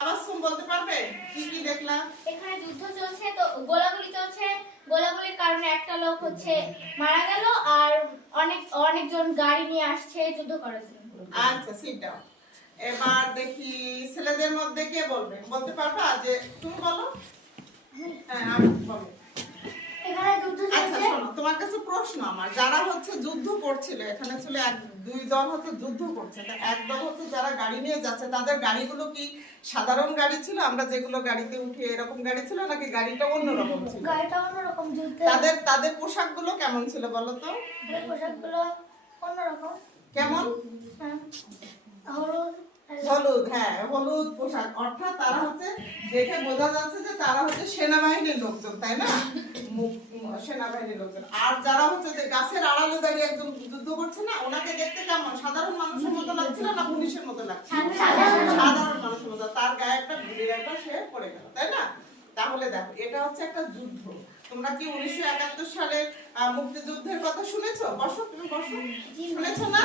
আবার বলতে পারবে কি কি দেখলাম? এখানে যুদ্ধ চলছে, তো গোলাগুলি চলছে। গোলাগুলির কারণে একটা লোক মারা গেল, আর অনেকজন গাড়ি নিয়ে আসছে যুদ্ধ করার জন্য। আচ্ছা, সিট ডাউন। এবার দেখি ছেলেদের মধ্যে কে বলবে, বলতে পারবা? যে তুমি বলো। হ্যাঁ, আমি বলো। এখানে যুদ্ধ আচ্ছা চলছে। শোনো, তোমার কাছে প্রশ্ন আমার, যারা যুদ্ধ করছিল, এখানে ছিল দুই দল যুদ্ধ করছে। তা এক দল যারা গাড়ি নিয়ে যাচ্ছে, তাদের গাড়িগুলো কি সাধারণ গাড়ি ছিল, আমরা যেগুলো গাড়িতে উঠি এরকম গাড়ি ছিল, নাকি গাড়িটা অন্যরকম ছিল? গাড়িটা অন্যরকম। তাদের পোশাকগুলো কেমন ছিল বলো তো? পোশাকগুলো অন্যরকম। কেমন? হলুদ। হলুদ, হ্যাঁ, হলুদ পোশাক। অর্থাৎ তারা দেখে বোঝা যাচ্ছে যে তারা সেনাবাহিনীর লোকজন, তাই না? সেনাবাহিনীর লোকজন। আর যারা যে গাছের আড়ালে দাঁড়িয়ে একজন যুদ্ধ করছে না, ওনাকে দেখতে কেমন? সাধারণ মানুষের মতো লাগছিল না পুলিশের মতো লাগছিল? সাধারণ মানুষের মতো। তার গায়ে একটা গুলির একটা সে পড়ে গেল, তাই না? তাহলে দেখো, এটা একটা যুদ্ধ। তোমরা কি 1971 সালের মুক্তিযুদ্ধের কথা শুনেছো? বসো, তুমি বসো। শুনেছো না?